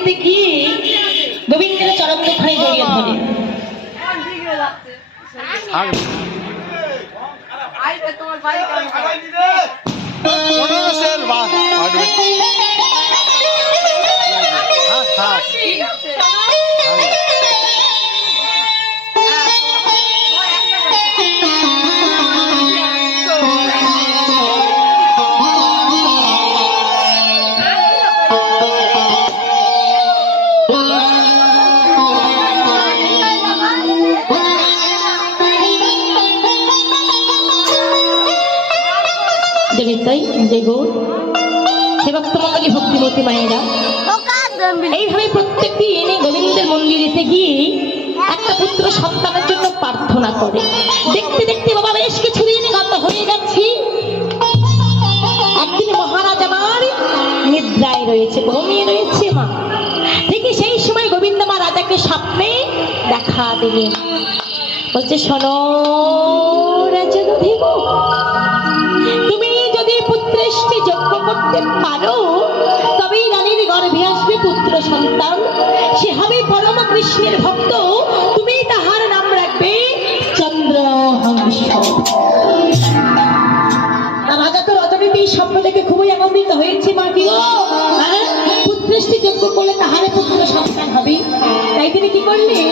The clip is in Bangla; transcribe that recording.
দিতে গিয়ে গোবিন্দের চরণ দুখানে জড়িয়ে ধরে। ভক্তিমতী মায়েরা এইভাবে প্রত্যেকটি এনে গোবিন্দের মন্দিরেতে গিয়ে একটা পুত্র সন্তানের জন্য প্রার্থনা করে। দেখতে দেখতে বাবা বেশ কিছুদিন গত হয়ে যাচ্ছে। একদিন মহারাজ আমার নিদ্রায় রয়েছে, ঘুমিয়ে রয়েছে মা। দেখি সেই সময় গোবিন্দ মা রাজাকে স্বপ্নে দেখা দিলেন। বলছে, শোনো রাজা, তুমি যদি পুত্রেষ্টি যজ্ঞ করতে পারো তবেই রানীর গর্ভে আসবে পুত্র সন্তান। সে হবে পরম কৃষ্ণের ভক্ত। তুমি তাহার নাম রাখবে চন্দ্রহংস। রাজা তো রজনীতি স্বপ্ন দেখে খুবই আনন্দিত হয়েছে। মা কি পুত্রেষ্টি যজ্ঞ করলে তাহারে পুত্র সন্তান হবে। তাই তিনি কি করলেন,